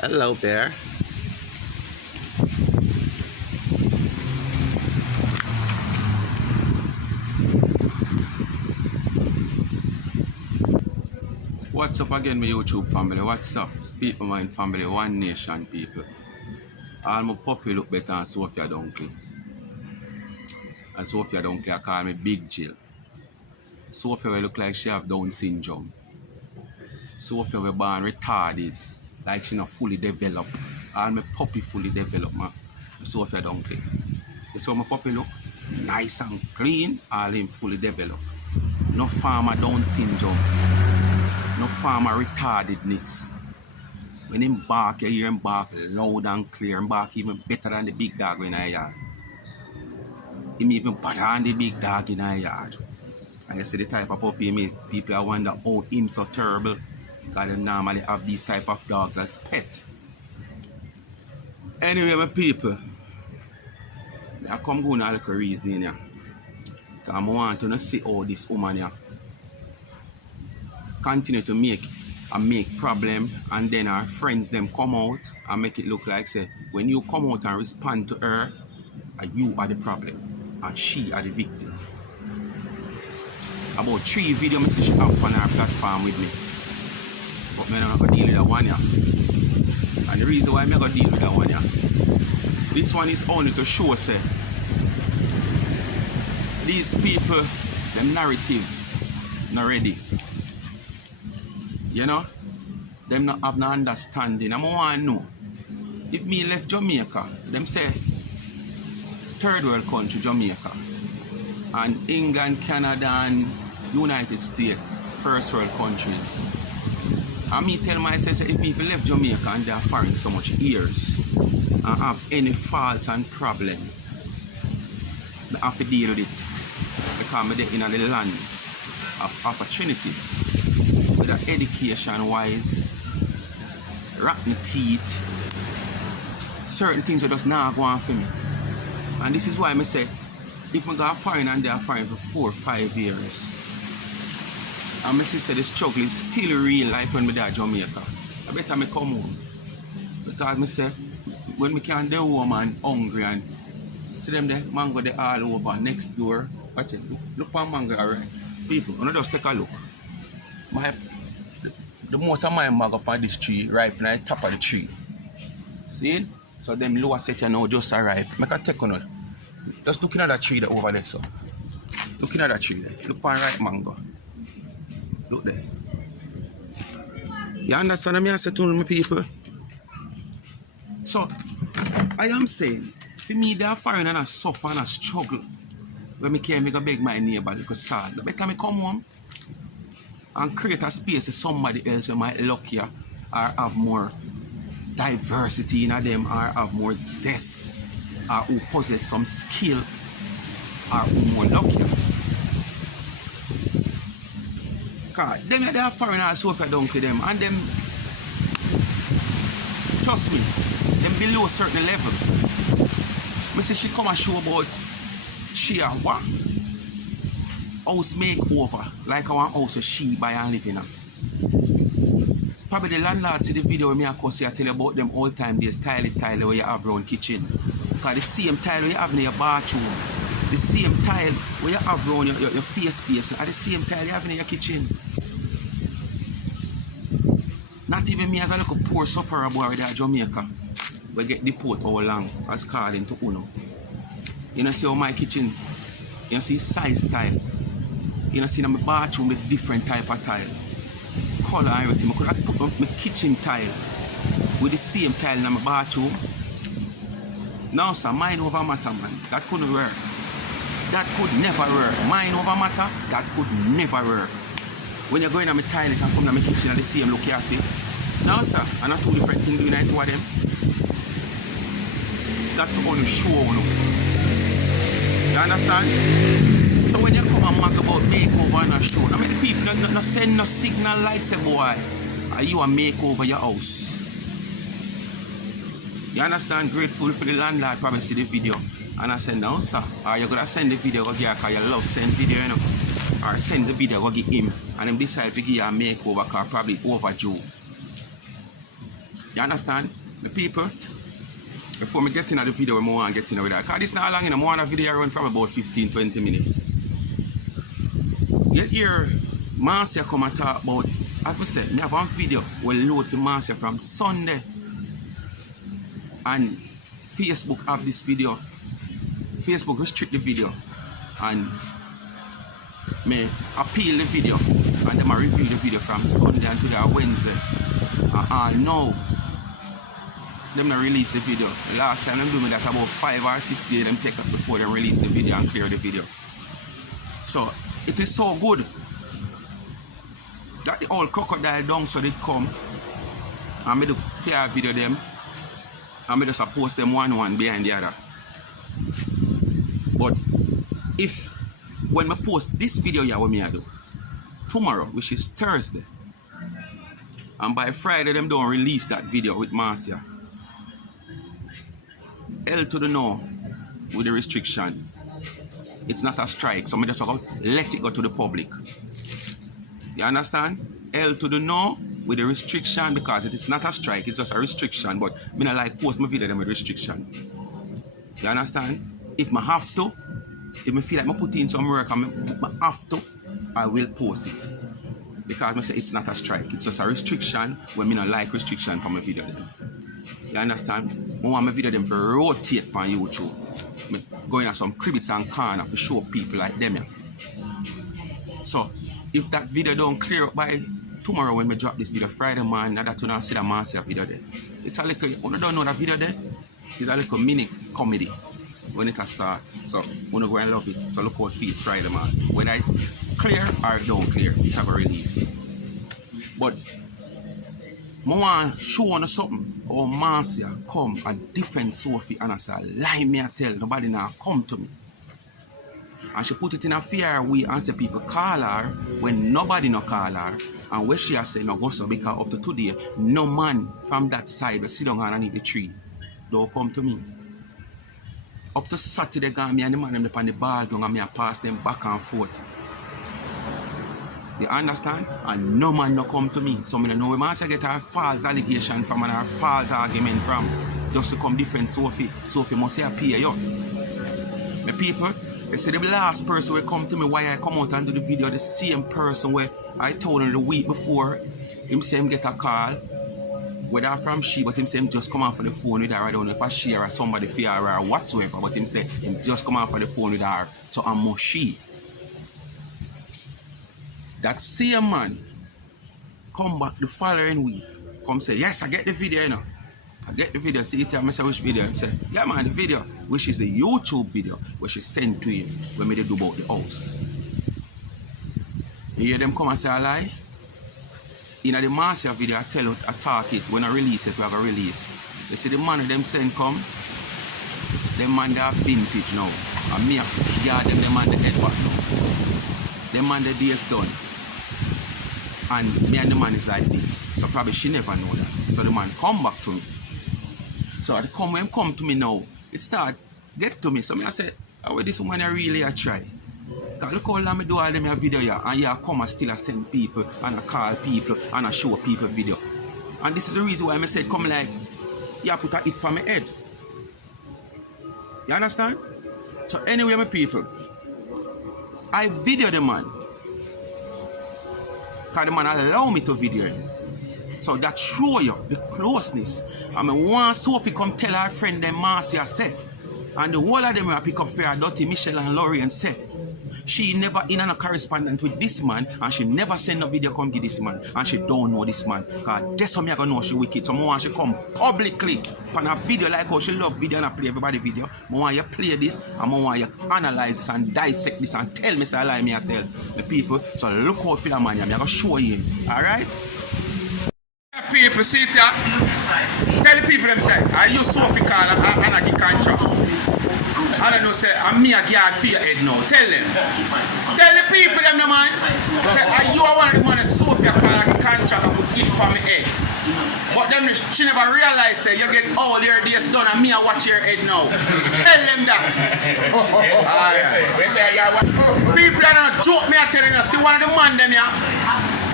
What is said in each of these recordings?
Hello there. What's up again, my YouTube family? What's up? Speak for my family, one nation people. All my puppy look better than Sophia Dunkley. And Sophia Dunkley I call me Big Jill. Sophia will look like she have Down syndrome. Sophia was born retarded, like she not fully developed. All my puppy fully developed, man. Sophia Dunkley. You see how my puppy look? Nice and clean, all him fully developed. No farmer Down syndrome. No farmer retardedness. When him bark, you hear him bark loud and clear. Him bark even better than the big dog in our yard. Him even better than the big dog in our yard. And you see the type of puppy him is. People I wonder how him so terrible. Because they normally have these type of dogs as pet. Anyway, my people. I come go on a little reason here. Because I want to see how this woman here continue to make problem, and then our friends them come out and make it look like say when you come out and respond to her, you are the problem and she are the victim. About 3 video messages up on our platform with me, but I'm not gonna deal with that one here. And the reason why I'm not gonna deal with that one here, this one is only to show say these people, the narrative not ready. You know, them not have no understanding. I want to know, if me left Jamaica, them say third world country Jamaica, and England, Canada and United States first world countries. And me tell myself, if me left Jamaica and they are foreign so much years and have any faults and problem, I have to deal with it. Because I'm in the land of opportunities. Whether education-wise, rotten teeth, certain things are just not going for me. And this is why I say, if I go foreign and they are foreign for 4 or 5 years, and my sister the struggle is still real like when I die in Jamaica, I better me come home. Because I say, when I can do home and hungry and see them the mango they all over next door, watch it, look for mango alright. People, you know, just take a look. The most of my mag up on this tree, ripe on the top of the tree. See? So them lower section now just arrive. Make a take on it. Just looking at that tree there over there, so. Looking at that tree there. Look on ripe mango. Look there. You understand what I say to my people? So, I am saying, for me, they are foreign and I suffer and I struggle. When I came, I go beg my neighbor because sad. The better I come home and create a space for somebody else who might luckier or have more diversity in them or have more zest or who possess some skill or who more luckier. Because them they are foreign and Sophia Dunkley them and them, trust me, them below a certain level. I say she come and show about she a what? House makeover, like our house she buy and live in. Probably the landlord see the video me and I tell you about them all time days tile where you have around kitchen. Because the same tile where you have in your bathroom, the same tile where you have around your face space, and the same tile you have in your kitchen. Not even me as a little poor sufferer boy there at Jamaica. We get deported how long as calling to Uno. You know see how my kitchen, you see size tile. You know, see in my bathroom with different type of tile. Color and everything. I could have put my kitchen tile with the same tile in my bathroom. Now, sir, mind over matter, man. That couldn't work. That could never work. Mind over matter, that could never work. When you're going on my tile, you can come to my kitchen and the same look here, see? Now, sir, and not two different things doing it to them. That's going to show you. You understand? So when you come and talk about makeover and a show, I mean the people not send no signal like say boy, are you a makeover your house? You understand? Grateful for the landlord probably see the video. And I said, no sir, or you're gonna send the video go give because you love send video, you know. Or send the video go give him and then decide to give you a makeover because probably overdue. You understand? The people, before me get into the video, I want to get in with that. Because this not long, I want a video run from about 15-20 minutes. Yet here, Marcia come and talk about, as I said, I have one video will load for Marcia from Sunday. And Facebook have this video. Facebook restrict the video. And me appeal the video. And them I review the video from Sunday until Wednesday. And now, them not release the video. The last time them do me that about 5 or 6 days them take up before they release the video and clear the video. So it is so good that the old crocodile down so they come and me do fair video them and me just post them one behind the other. But if when I post this video here what me I do tomorrow, which is Thursday, and by Friday them don't release that video with Marcia, L to the no with the restriction. It's not a strike, so I just let it go to the public. You understand? L to the no with the restriction because it is not a strike, it's just a restriction. But I don't like post my video them with restriction. You understand? If I have to, if I feel like I put in some work and I have to, I will post it. Because I say it's not a strike, it's just a restriction when I don't like restriction for my video them. You understand? I want my video them to rotate on YouTube. Me going at some cribbits and corner to show people like them. Yeah. So if that video don't clear up by tomorrow when we drop this video Friday man, that you don't see the Marcia video there. It's a little, you don't know that video there? It's a little mini comedy when it starts. So you go and love it. So look out for it Friday man. Whether I clear or don't clear, it have a release. But I want to show you something. Oh, Marcia come a different Sophie and I say, lie me I tell, nobody now come to me. And she put it in a fair way and say people call her when nobody no call her. And when she has said no go so because up to today, no man from that side will sit down underneath the tree. Don't come to me. Up to Saturday, me and the man them on the ball down and me pass them back and forth. You understand? And no man no come to me. So I don't know where Marcia get her false allegation from and her false argument from. Just to come defend Sophie. Sophie must say appear yo. My people, they say the last person will come to me why I come out and do the video, the same person where I told him the week before, him say him get a call. Whether from she, but him say him just come on for the phone with her. I don't know if I she or somebody fear her or whatsoever, but him say him just come on for the phone with her. So I'm more she. That same man come back the following week, come say, yes, I get the video, you know. I get the video. See it here, I say which video? He say, yeah man, the video, which is the YouTube video, which is sent to him when they do about the house. You hear them come and say a lie? In the Marcia video, I tell you, I talk it, when I release it, we have a release. You see the man them send come, them man they are vintage now. And me, yeah, them man the head back now. Them man the days done. And me and the man is like this. So probably she never know that. So the man come back to me. So when he come to me now, it start get to me. So me I say, oh, this woman I really I try. Because look how long I do all them video here. And I come and still I send people and I call people and I show people video. And this is the reason why I said come like, yeah, put a hit for my head. You understand? So anyway, my people, I video the man. Because the man allow me to video him. So that show you the closeness. I mean, one Sophie come tell her friend them Marcia say. And the whole of them will pick up for her Dottie, Michelle and Laurie and say. She never in a correspondence with this man and she never send no video come give this man. And she don't know this man. Because that's how me I gonna know she wicked. So I want she come publicly on a video like how she love video and I play everybody video. I want you play this and I want you analyze this and dissect this and tell me so I lie me I tell the people. So look out for that man. I'm gonna show you. Alright? People see it here. Tell the people them say I use Sophie call and I get contract. I don't know, say, I'm me a guard for your head now. Tell them. Tell the people them, no man. Say, you are one of the man that Sophia call like a contract and put it for my head. But them, she never realized, say, you get all your days done and me I watch your head now. Tell them that. Alright. People that don't joke me, I tell you, see one of the man them, yeah.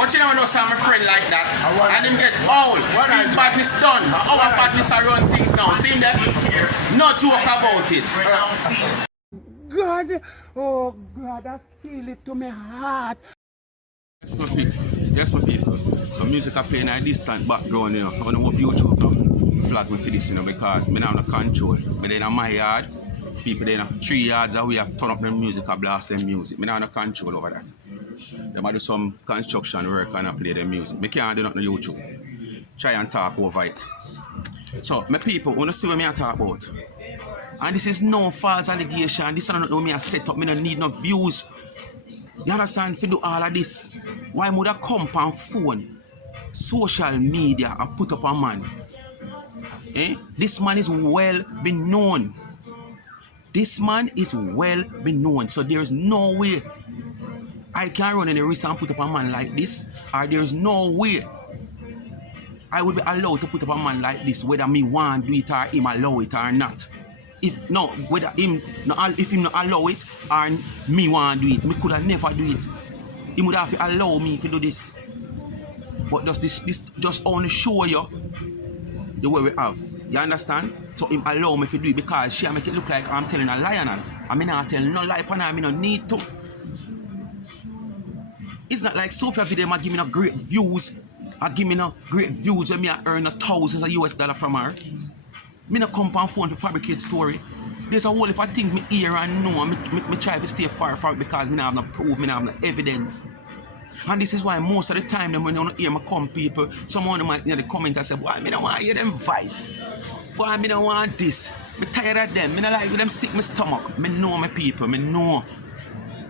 But you never know some my friend like that. And him get old. His badness done. Our badness are run things now. See him there? No joke about it. God, oh God, I feel it to my heart. Yes, my people. Yes, my people. So music are playing in a distant background, you know. I don't know what YouTube now flag me for this, you know, because me not have no control. Me in my yard, people in 3 yards away have turn up their music and blast their music. Me not have no control over that. They might do some construction work and I play their music. Me can't do nothing on YouTube. Try and talk over it. So, my people, wanna see what me I talk about? And this is no false allegation. This is not what me I set up. Me don't need no views. You understand? If you do all of this, why would I come on phone, social media and put up a man? Eh? This man is well been known. This man is well been known. So there's no way I can run any risk and put up a man like this. Or there's no way I would be allowed to put up a man like this, whether me want do it or him allow it or not. If no, whether him not allow it or me want do it, me could have never do it. He would have to allow me to do this. But does this just only show you the way we have? You understand? So him allow me to do it because she make it look like I'm telling a lie on her. I mean not telling no lie upon her, I no need to. It's not like Soph every day give me no great views. I give me no great views when me I earn thousands of US dollars from her. Me no come on phone to fabricate story. There's a whole heap of things me hear and know and me try to stay far from it because me not have no proof, me not have no evidence. And this is why most of the time when you hear me come people, someone might in the comment and say, boy, me don't want to hear them voice. Boy, me don't want this. Me tired of them. Me not like them sick my stomach. Me know my people, me know.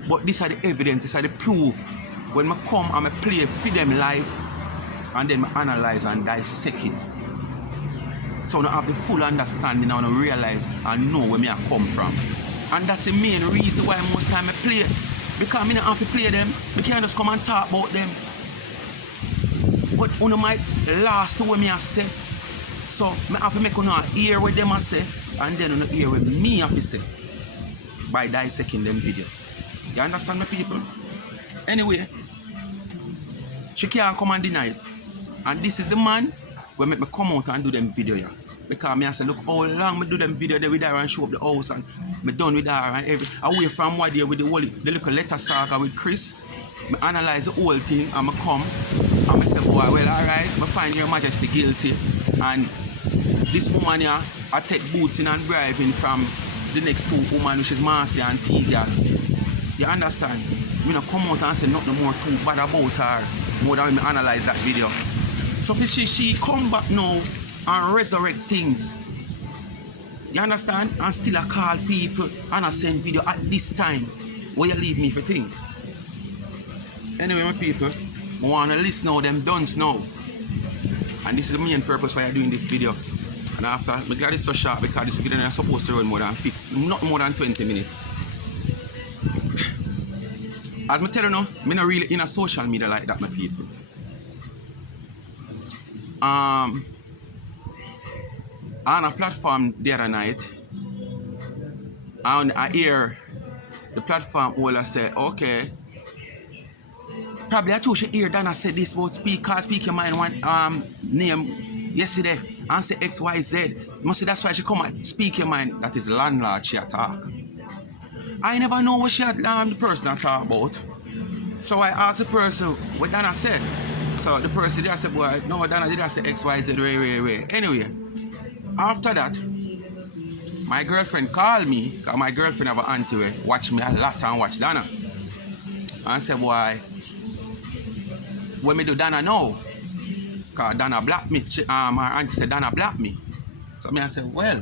But these are the evidence, these are the proof. When I come and I play for them live and then I analyze and dissect it. So I have the full understanding and I realize and know where I come from. And that's the main reason why most time I play. Because I don't have to play them. I can't just come and talk about them. But one might last to what I say. So I have to make one hear what them I say and then one hear what me have to say by dissecting them video. You understand my people? Anyway, she can't come and deny it. And this is the man who make me come out and do them video here. Because me I say, look how long me do them video there with her and show up the house and me done with her and everything. Away from what there with the little letter saga with Chris. Me analyze the whole thing and me come and me say, boy, well alright, me find your majesty guilty. And this woman here, I take boots in and bribing from the next two women, which is Marcy and Tiga. You understand? Me not come out and say nothing more too bad about her more than me analyze that video. So if she come back now and resurrect things. You understand? And still I call people and I send video at this time. Where you leave me for think? Anyway, my people, I want to listen now, them dons now. And this is the main purpose why I'm doing this video. And after, I'm glad it's so short because this video is supposed to run more than 50, not more than 20 minutes. As I tell you now, I'm not really in a social media like that, my people. On a platform the other night, and I hear the platform holder say, okay, probably I told you hear Dana said this about speak your mind one name yesterday and say XYZ. Must say that's why she come and speak your mind. That is landlord she talk. I never know what she had the person I talk about. So I asked the person what Dana said. So the person there said, boy, no, Dana did I say XYZ, way. Anyway, after that, my girlfriend called me, because my girlfriend have an auntie watch me a lot and watch Dana. And said, boy, when me do Dana now, because Dana blocked me, her auntie said Dana blocked me. So me I said, well,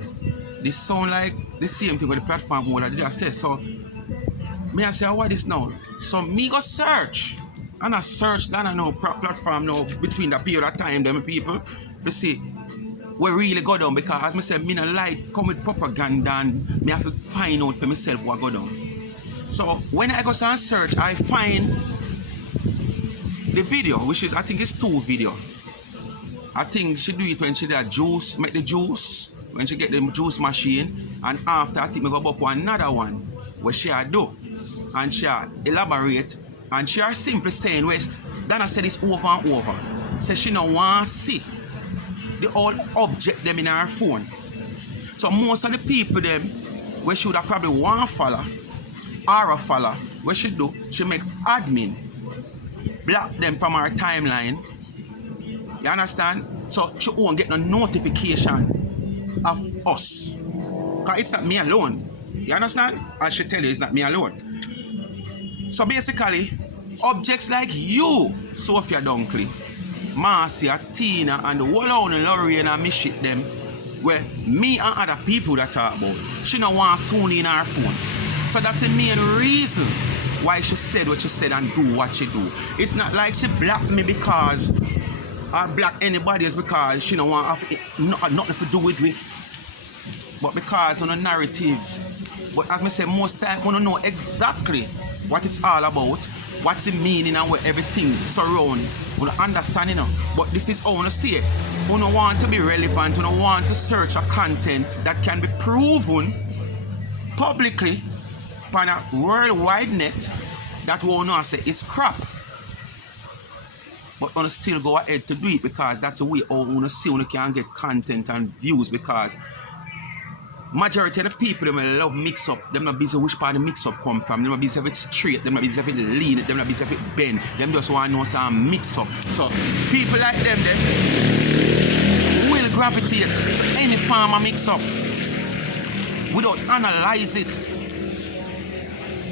this sound like the same thing with the platform what I did I say. So me I say, what is now? So me go search. And I search Dana now platform now between the period of time them people to see what really go down, because as I said, me no like come with propaganda and me have to find out for myself what go down. So when I go and search, I find the video, which is I think it's 2 video. I think she do it when she did juice, make the juice, when she get the juice machine, and after I think we go back to another one where she do and she elaborate and she are simply saying, well, Dana said this over and over. Say she no want to see the old object them in her phone. So most of the people them where she would have probably want to follow or a follow, what she do, she make admin block them from her timeline. You understand? So she won't get no notification of us. Because it's not me alone. You understand? I should tell you it's not me alone. So basically, objects like you, Sophia Dunkley, Marcia, Tina, and the whole of Lorraine and Mishit them, where me and other people that talk about, she don't want to phone in her phone. So that's the main reason why she said what she said and do what she do. It's not like she blocked me because or block anybody else because she don't want nothing to do with me. But because on a narrative. But as I say, most time, we don't know exactly what it's all about, what's the meaning and where everything surround. We don't understand, you know. But this is how we stay. We don't want to be relevant, we don't want to search a content that can be proven publicly on a worldwide net that we know say is crap. But we still go ahead to do it because that's the way how we see we can get content and views, because majority of the people them love mix up. Them not busy which part the mix up come from. Them not busy if it's straight. Them not busy if it lean. Them not busy if it bend. Them just want to know some mix up. So people like them will gravitate to any form of mix up without analyze it.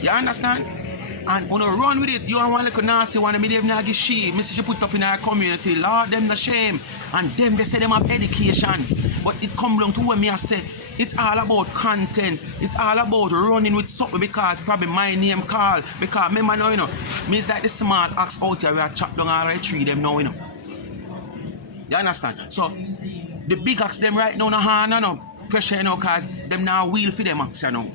You understand? And when you run with it, you don't want to look nasty one of me them not give shame. Me see she put up in our community. Lord, them no shame. And them they say them have education. But it come down to when me I say it's all about content. It's all about running with something because probably my name call. Because remember now, you know, me is like the smart axe out here we are chop down all the tree them now, you know. You understand? So the big axe them right now no hand, you know, pressure, you know, because them now wheel for them axe, you know.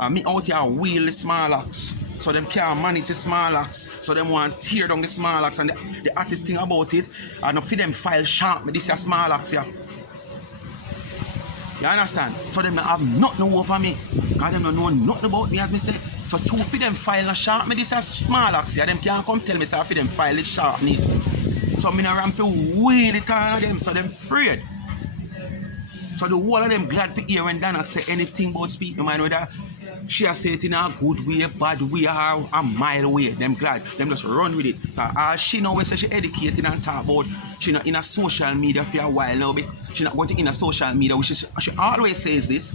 And me out here wheel the small axe. So them can't manage the small axe. So them want to tear down the small axe. And the artist thing about it, and for them file sharp me this is a small axe here. You understand? So them don't have nothing over me. Because them don't know nothing about me as me say. So two for them file and sharp me this is a small axe here. Them can't come tell me so for them file it sharp me. So me no ram for wheel it on them. So them afraid. So the whole of them glad for hear when Dana say anything about speak no mind whether she say it in a good way, bad way, or a mild way. Them glad. Them just run with it. She know when she educated and talk about she not in a social media for a while now. She not going to in a social media, which is she always says this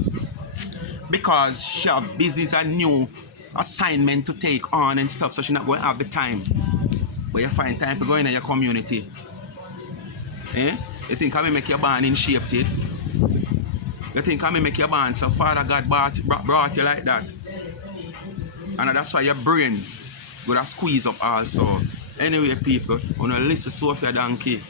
because she have business and new assignment to take on and stuff, so she not going to have the time. But you find time for going in your community. Eh? You think I may make your band in shape, Tid? You think I may make your band so Father God brought you like that? And that's why your brain would have squeeze up also. Anyway, people, when you listen to Sophia Donkey.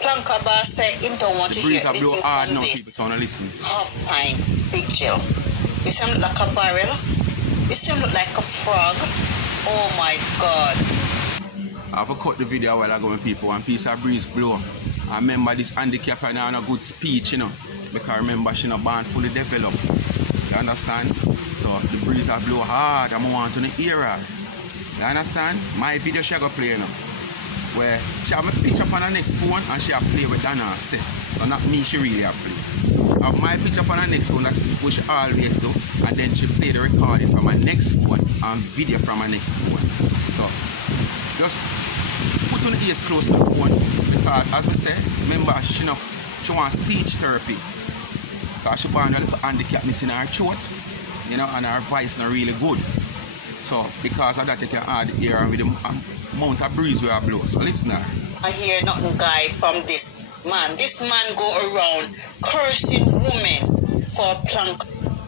Planka Bar say him don't want to hear anything from this half pint big gel. You see him look like a barrel? You see him look like a frog? Oh my God. I have cut the video a while ago when people one piece of breeze blow. I remember this handicap and a good speech, you know. Because I remember she not born fully developed. You understand? So the breeze a blow hard and I want to hear her. You understand? My video she go play, you know. Where she have a picture on her next phone and she have play with Dana set. So not me she really have play. I have my picture on her next phone, that's what she always do. And then she play the recording from her next phone and video from her next phone. So just put on the ears close to the phone because as we say, remember she wants speech therapy. Because she born a little handicapness in her throat, you know, and her voice not really good. So because of that you can add the air with the amount of breeze we are blow. So listen now. I hear nothing guy from this man. This man go around cursing women for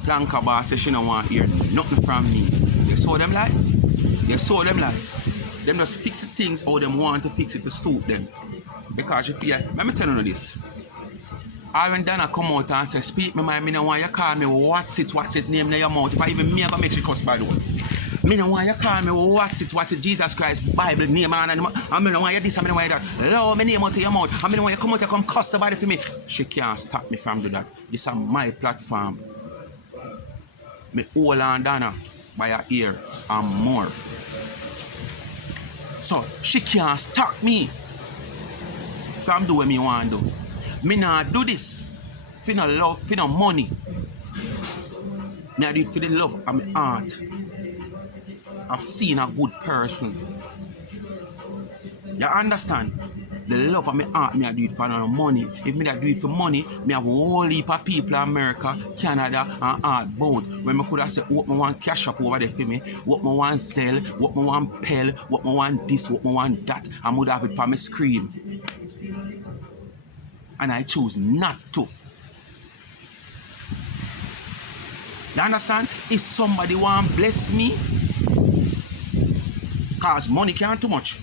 Planka Bar says she don't want to hear nothing from me. You saw them like? You saw them like? Them just fix the things how them want to fix it to suit them. Because you feel, let me tell you this. I when Dana come out and say, speak me mind, me don't want you call me what's it, name in your mouth. If I even me ever make you cuss bad one. Me don't want you call me what's it, Jesus Christ, Bible name and me don't want you this and me don't want you that. Allow me name out of your mouth. And me don't want you come out and come cuss the body for me. She can't stop me from do that. This is my platform. Me hold on Dana by her ear and more. So she can't stop me if I'm doing what me want to do. Me not do this for no love, for no money. Me I do it for the love of my heart. I've seen a good person. You understand? The love of my heart, me I do it for no money. If me I do it for money, me have a whole heap of people in America, Canada, and all both. When me could have said what me want cash up over there for me, what me want sell, what me want pell, what me want this, what me want that, I would have it for my screen. And I choose not to. You understand? If somebody want bless me, cause money can't too much.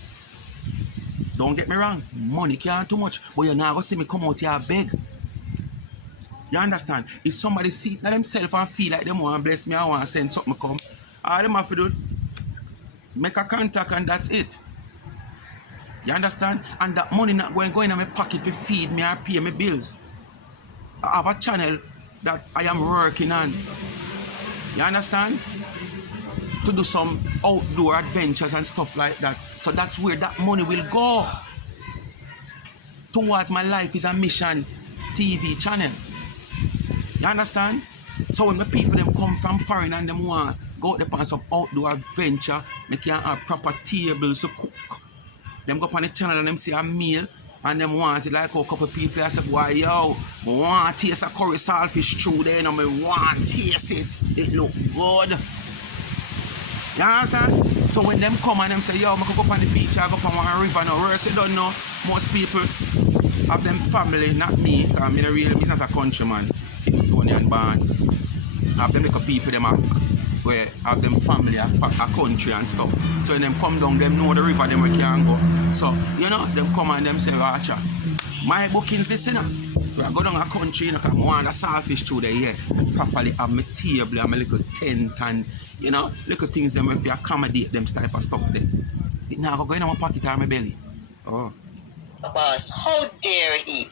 Don't get me wrong, money can't too much, but you're not gonna see me come out here beg. You understand? If somebody see that themselves and feel like they want to bless me, I want to send something come, all them have to do, make a contact and that's it. You understand? And that money not going in my pocket to feed me or pay my bills. I have a channel that I am working on. You understand? To do some outdoor adventures and stuff like that. So that's where that money will go. Towards my life is a mission TV channel. You understand? So when my people them come from foreign and them want go out there on some outdoor adventure, they can't have proper tables to cook. Them go up on the channel and them see a meal and them want it like a couple of people. I said, why yo, I want to taste a curry saltfish stew there and I want to taste it. It look good. You understand? So when them come and them say, yo, I can go up on the beach, I go up on one river now. Whereas you don't know, most people have them family, not me, because I'm not a countryman, Kingstonian born. Have them little people, them where have them family, a country and stuff. So when them come down, them know the river, them where can go. So, you know, them come and them say, Archer, my bookings this, you know. I go down a country, you know, because I want a saltfish through there, yeah. I properly have my table and my little tent and, you know, little things them if you accommodate them type of stuff there. It now go in my pocket or my belly. Oh. Boss, how dare he?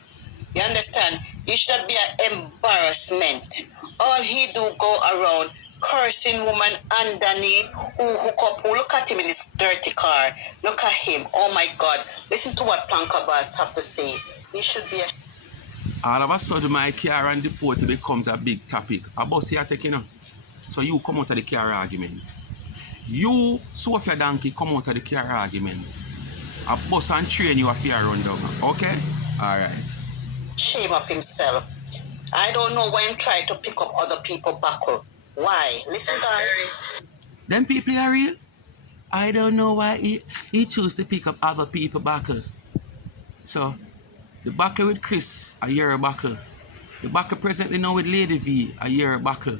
You understand? It should be an embarrassment. All he do go around cursing woman underneath who hook up, who look at him in this dirty car. Look at him. Oh my God. Listen to what Planka Boss have to say. He should be a... All of a sudden my car and the port becomes a big topic. A bus here taking up. So you come out of the car argument. You, Sophia Donkey, come out of the car argument. A bus and train you a fear run down. Okay? Alright. Shame of himself. I don't know why I'm trying to pick up other people's buckle. Why? Listen, guys. Them people are real. I don't know why he choose to pick up other people's buckle. So, the buckle with Chris, a year buckle. The buckle presently now with Lady V, a year buckle.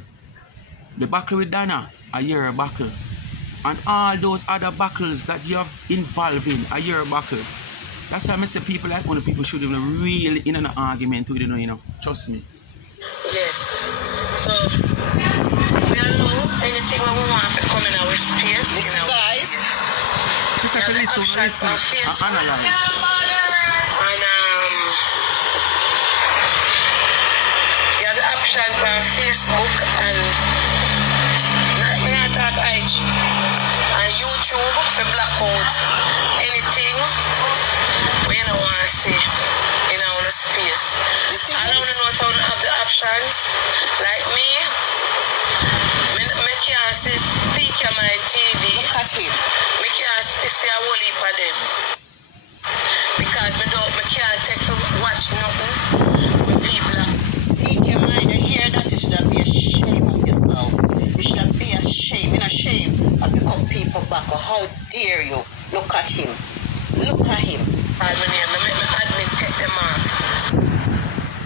The buckle with Dana, a year buckle. And all those other buckles that you have involved in, a year buckle. That's why I say people like when people should even really in an argument with you know. Trust me. Yes. So we all know anything we want to come in our space. Listen, guys. She said to listen and analyze. And you have the option on Facebook and not talk IG and YouTube for black out anything we don't want to see in our space. I don't know if I have the options like me can't see speak on my TV. Look at him. Me can't see a whole heap of them. Because me can't take to watch nothing with people. Speak your mind and hear that. You should be ashamed of yourself. You should be ashamed. In a shame and pick up people back. How dare you? Look at him. Look at him. I make my admin take them off.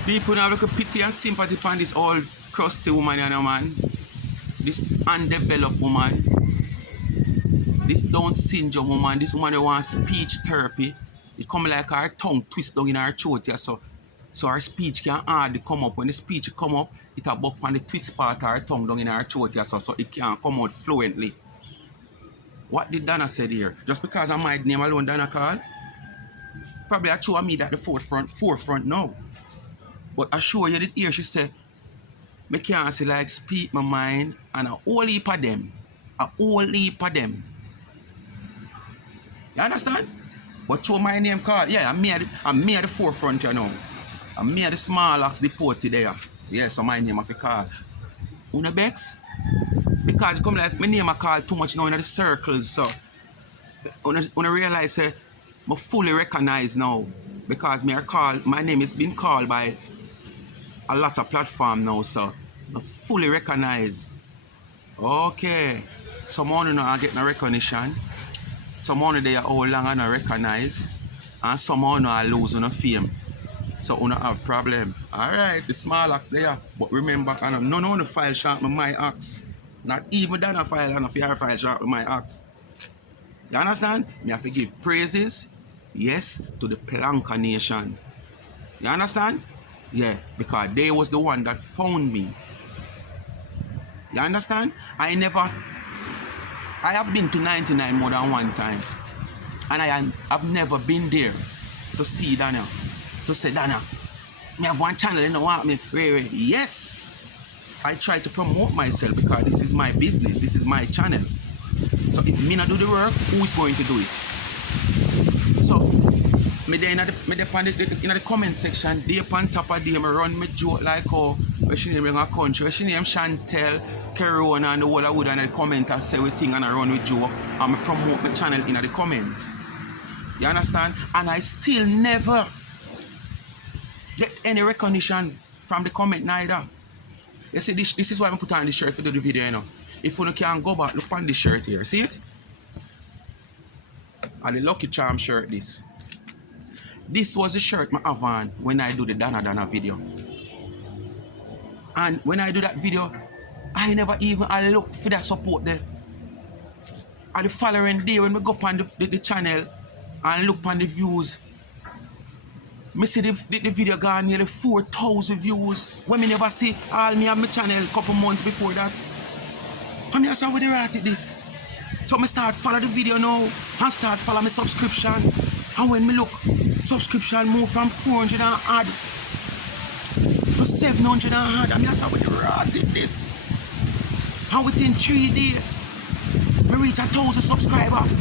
People now look at pity and sympathy upon this old crusty woman and a man. This undeveloped woman. This Down syndrome woman. This woman who wants speech therapy. It come like her tongue twist down in her throat, yeah, so her speech can hardly come up. When the speech come up, it a bump on the twist part of her tongue down in her throat, yeah, so it can't come out fluently. What did Dana say here? Just because I might name alone Dana call? Probably I show me that the forefront now. But I show you did hear she say, me can't see like speak my mind and a whole heap of them. A whole heap of them. You understand? But through my name card, yeah, I'm me at the forefront, you know. I'm me at the small axe deported there. Yeah, so my name of the call. Uneduc? Because come like my name I call too much now in the circles, so when I realize I'm fully recognized now because my name is being called by a lot of platforms now, so I'm fully recognized. Okay. Someone who not get no recognition, someone they are how long and not recognized, and someone who are lose no fame. So you have problem. Alright, the small axe there. But remember, none of the file sharp with my axe. Not even that a file and a fair file sharp with my axe. You understand? Me have to give praises, yes, to the Planka Nation. You understand? Yeah, because they was the one that found me. You understand? I have been to 99 more than one time. And I've never been there to see Dana. To say, Dana, me have one channel, you know what? Yes! I try to promote myself because this is my business, this is my channel. So if me not do the work, who is going to do it? So, me there in the comment section, they on top of them, run me joke like how she name in a country, she name Chantel, Kerona and the whole of wood and the comment and say everything and I run with joke and I promote my channel in the comment. You understand? And I still never get any recognition from the comment neither. You see, this is why I put on the shirt for the video, you know. If you can go back, look on the shirt here. See it? And the Lucky Charm shirt this. This was the shirt I have on when I do the Dana video. And when I do that video, I never even look for that support there. And the following day when we go up on the channel and look on the views, me see the video got nearly 4,000 views. When me never see all me on my channel a couple months before that. And I saw where they write it this. So I start follow the video now and start follow my subscription. And when me look, subscription move from 400 and odd to 700 and odd. And I saw where they write it this. And within 3 days, I reach 1,000 subscribers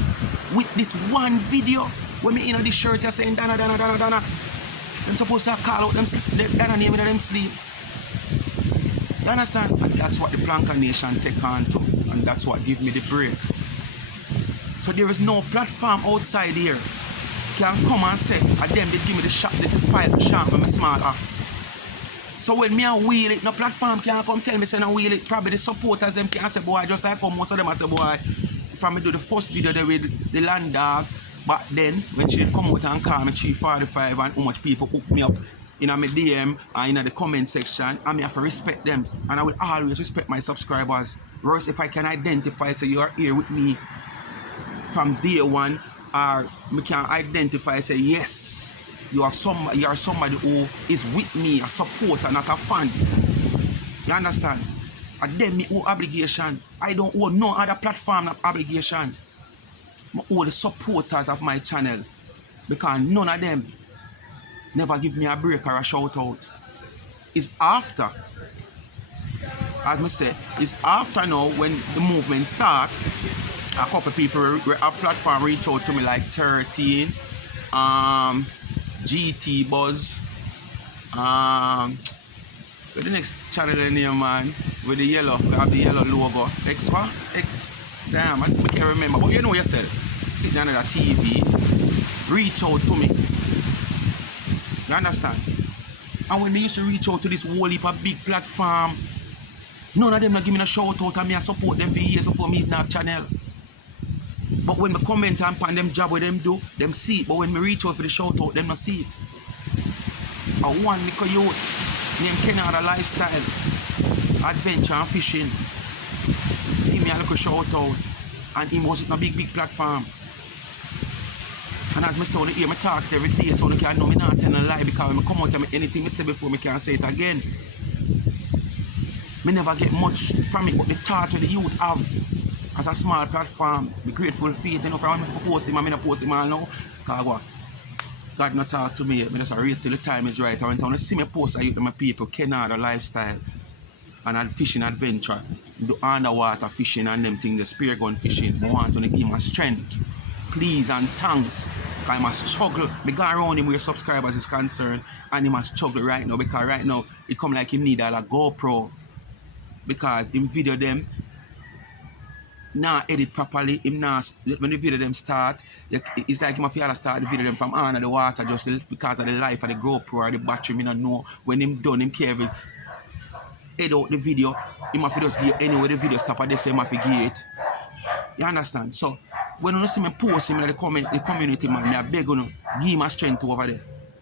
with this one video. When me in the shirt, you're saying Dana. I'm supposed to call out them Dana name and them sleep. You understand? And that's what the Planka Nation take on to. And that's what give me the break. So there is no platform outside here can come and say, and them they give me the file sharp with my small axe. So when me a wheel it, no platform can come tell me say no wheel it. Probably the supporters them can say, boy, just like how most of them I say, boy, if I do the first video there with the land dog, but then when she come out and call me 345 and how much people hook me up in my DM and in the comment section, I have to respect them. And I will always respect my subscribers. Whereas if I can identify, so you are here with me from day one, or we can identify, say, yes, you are somebody who is with me, a supporter, not a fan. You understand? And then me owe obligation. I don't owe no other platform of obligation. I owe the supporters of my channel. Because none of them never give me a break or a shout out. It's after, as I say, it's after now when the movement starts, a couple of people, a platform reach out to me like 13, GT Buzz, with the next channel name, man, with the yellow, we have the yellow logo, damn, I can't remember, but you know yourself, sitting under the TV, reach out to me, you understand? And when they used to reach out to this whole heap of big platform, none of them not give me a shout out and me I support them for years before me even have channel. But when I comment on them job what them do, them see it. But when I reach out for the shout out, them not see it. And one little youth named Canada Lifestyle, Adventure and Fishing, give me a little shout out. And he was in a big platform. And as I saw the ear, I talk every day so they can know me not telling a lie because when I come out and anything I say before, I can say it again. I never get much from it, but the thought that the youth have as a small platform, be grateful for it, you know, for when I post him, I don't post him all now. Because God not talk to me, I just wait till the time is right. I want to see me post I my people, Canada Lifestyle and fishing adventure, do underwater fishing and them things, the spear gun fishing. I want to give my strength please and thanks. Because he must struggle. Me go around him where subscribers is concerned, and he must struggle right now, because right now it come like him need a GoPro. Because him video them not edit properly. Him not, when the video them start, it's like him have to start the video them from under the water just because of the life of the GoPro or the battery. Me not know when him done, him careful edit out the video. Him have to just give anyway the video stop and they say him have to give it. You understand? So when you see me post him in the community, man, I beg you, give him a strength over there.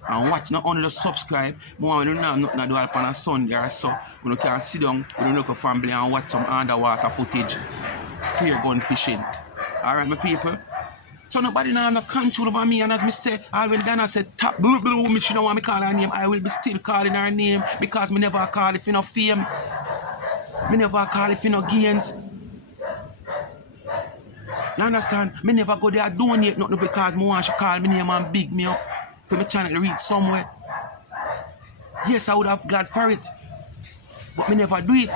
And watch, not only just subscribe, more when you know nothing to do on a Sunday or so, when you can sit down with your local family and watch some underwater footage, spear gun fishing. Alright, my people? So nobody now have no control over me, and as me say, when Dana said tap, me she don't want me call her name, I will be still calling her name, because me never call it for no fame. Me never call it for no gains. You understand? Me never go there donate nothing because me want she call me name and big me up for my channel to reach somewhere. Yes, I would have glad for it, but me never do it.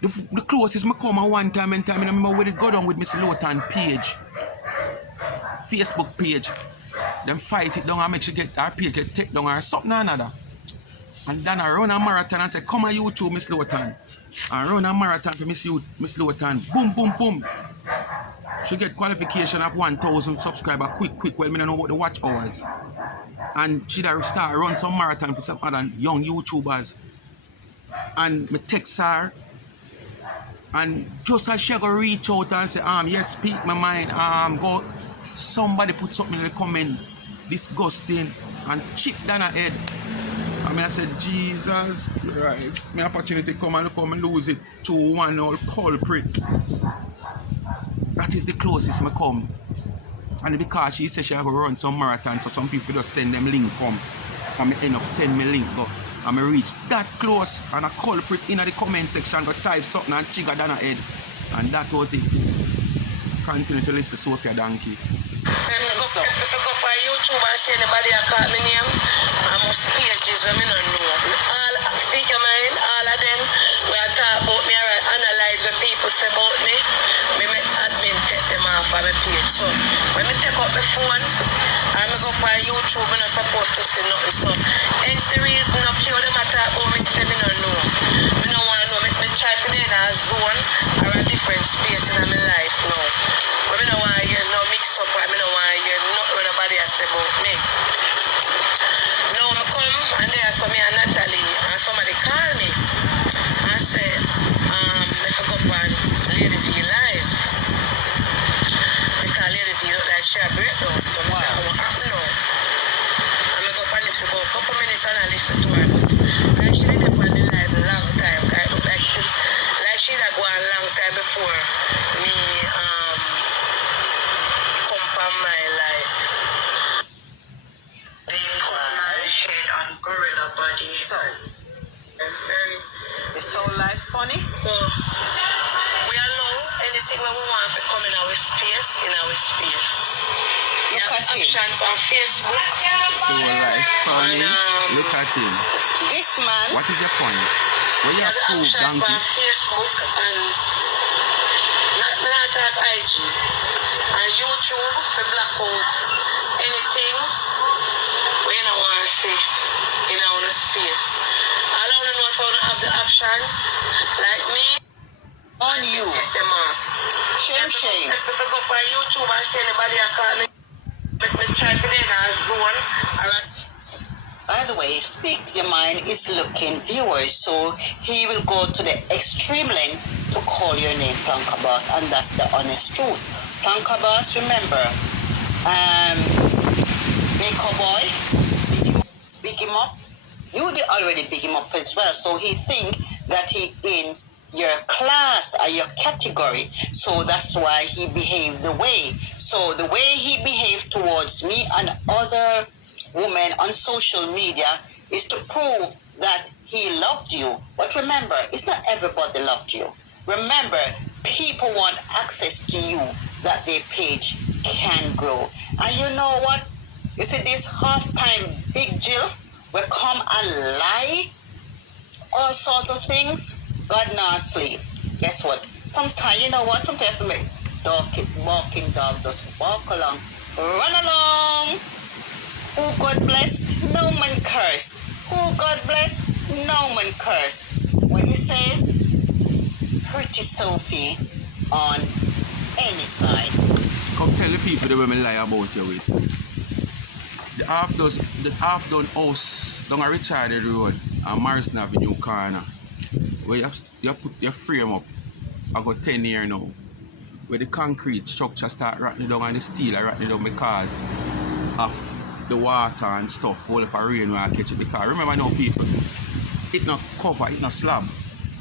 The closest me come at one time and I remember when it go down with Miss Lowton page, Facebook page. Them fight it down and make sure get our page get take down or something or another. And then I run a marathon and say, come on YouTube, Miss Lowton. And run a marathon for Miss Lowton. Boom, boom, boom. She get qualification of 1,000 subscribers quick. Well, me don't know about the watch hours. And she start run some marathon for some other young YouTubers. And me text her. And just as she go reach out and say, yes, speak my mind, go, somebody put something in the comment, disgusting, and chip down her head. I said, Jesus Christ, my opportunity come and lose it to one old culprit. That is the closest I come. And because she said she have to run some marathon, so some people just send them link come. And I end up send me link go. And I reach that close, and a culprit in the comment section go type something and trigger down her head. And that was it. Continue to listen to Sophia Donkey. If you go for YouTube and see anybody that call me name, I must pages where me don't know. All speak your mind, all of them, we are talk about me or analyze what people say about me. Me make admin take them off of my page. So when me take up my phone and me go for YouTube, I'm not supposed to say nothing. So hence the reason up here them talk about me say me don't know. Me don't want to know. Me try to be in a zone or a different space in my life now. But me don't want to hear no mix up, or me don't want to hear nothing what nobody has said about me. Now I come and there saw me and Natalie and somebody call me and say, I forgot one Lady V live. Because Lady V look like she a breakdown. So I said, what happened now? And I go up on this for about a couple minutes and I listen to her. Like she did up on the live a long time. I look like she had go a long time before me my life. They put my head on gorilla body. So, It's so life funny. So, we allow anything that we want to come in our space, Look at him. Option on Facebook. So life funny. Look at him. This man. What is your point? What you have proved, option Donkey? on Facebook and not at IG. And YouTube for black out anything we don't want to see in our space. All I want to know is how to have the options like me On you. get them off. Shame. If I go on YouTube and see anybody that call me, let me try to get in a zone. By the way, Speak Your Mind is looking viewers, so he will go to the extreme length to call your name Planka Boss, and that's the honest truth. Planka Boss, remember, Baker Boy, big him up. You did already big him up as well, so he think that he in your class or your category, so that's why he behaved the way. So the way he behaved towards me and other women on social media is to prove that he loved you. But remember, it's not everybody loved you. Remember, people want access to you that their page can grow. And you know what? You see this half-time big Jill will come and lie all sorts of things. God not sleep. Guess what? Sometimes, you know what? Sometimes Walking dog just walk along, run along. Who God bless, no man curse. Who God bless, no man curse. What you say? Pretty Sophie on any side. Come tell the people the way me lie about you with. The half done house down a Richard Road and Morrison Avenue corner. Where you put your frame up. I got 10 years now. Where the concrete structure start rattling down and the steel are rattling down because of the water and stuff. All of a rain when I catch it. Because remember now people, it not cover, it not slab.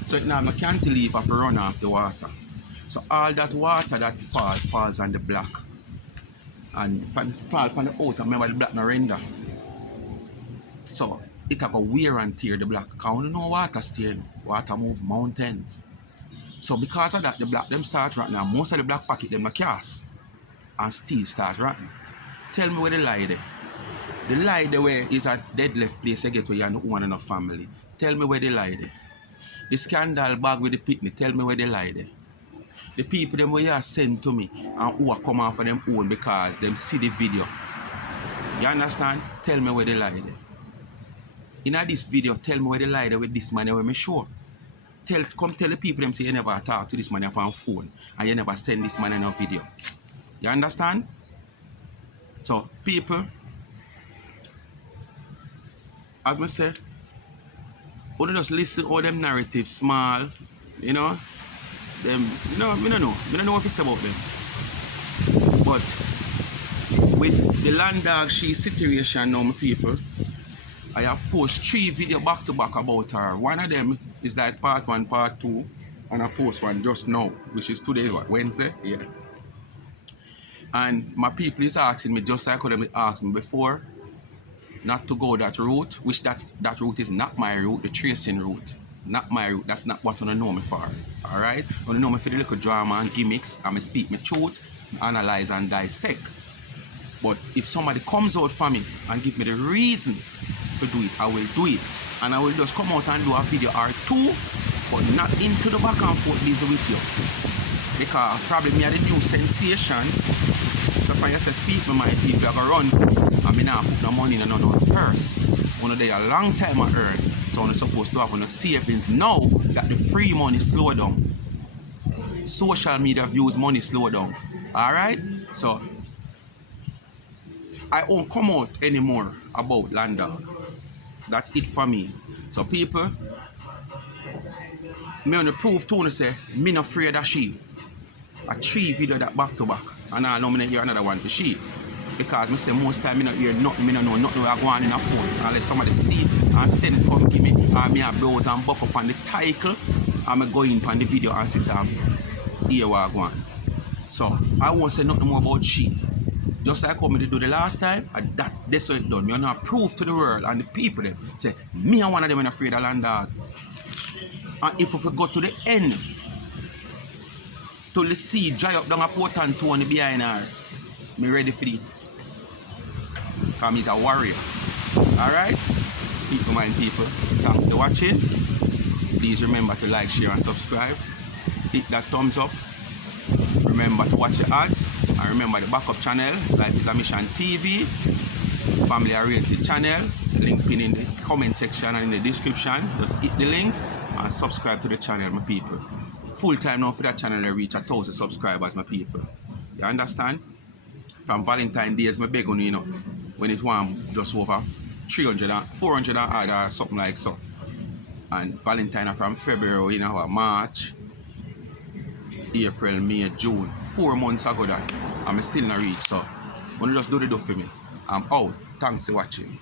So it now I can't leave after run off the water. So all that water that falls on the block. And fall on the outer, remember the block no render. So it a go wear and tear the block. Because you know water stay, water move mountains. So because of that, the block them start rotting and most of the black packet them a cast and steel start rotting. Tell me where the lie there. The lie there where is a dead left place you get where you have no woman and no family. Tell me where the lie there. The scandal bag with the picnic, tell me where the lie there. The people them where you send to me and who are come off of them own because them see the video. You understand? Tell me where the lie there. In this video, tell me where the lie there with this man where me sure. Come tell the people them say you never talk to this man upon phone and you never send this man in a video. You understand? So people, as me say, you just listen all them narratives small, you know. Them, you know, I don't know what to say about them. But with the land dog she situation now, my people, I have posted 3 videos back to back about her. One of them is like part 1, part 2, and I post one just now, which is today, what, Wednesday? Yeah. And my people is asking me, just like how they asked me before, not to go that route, which that route is not my route, the tracing route. Not my route, that's not what you know me for. Alright? You know me for the little drama and gimmicks, and I speak my truth, analyze and dissect. But if somebody comes out for me and give me the reason to do it, I will do it. And I will just come out and do a video or 2, but not into the back and forth busy with you. Because probably me are the new sensation. So if I just speak to my people, I go run and me now put no money in another purse. One of they a long time I earn. So I'm supposed to have on the savings now that the free money slow down. Social media views money slow down. Alright? So I won't come out anymore about land dog. That's it for me. So people, me on the proof to say, me not afraid of sheep. I 3 video that back to back. And I know me not hear another one for sheep. Because me say most time me not hear nothing, me not know nothing I go on in a phone. Unless somebody see and send come give me. And me a browse and buck up on the title. And me go in on the video and see some here what I go on. So I won't say nothing more about sheep. Just like how me do the last time, and that's what it done. Me not prove to the world and the people them say, me and one of them ain't afraid of land dog. And if we go to the end, till the sea dry up down a port and 2 on the behind her, me ready for it. Because he's a warrior. Alright? Speak to mind people. Thanks for watching. Please remember to like, share and subscribe. Hit that thumbs up. Remember to watch the ads. And remember the backup channel, Life is a Mission TV. Family oriented channel. The link pinned in the comment section and in the description. Just hit the link and subscribe to the channel, my people. Full time now for that channel I reach 1,000 subscribers, my people. You understand? From Valentine's Day, my beg on you know. When it was just over 300 and 400 and odd or something like so. And Valentine from February, you know, March, April, May, June. 4 months ago that I'm still not reach. So, when you just do the do for me, I'm out. Thanks for watching.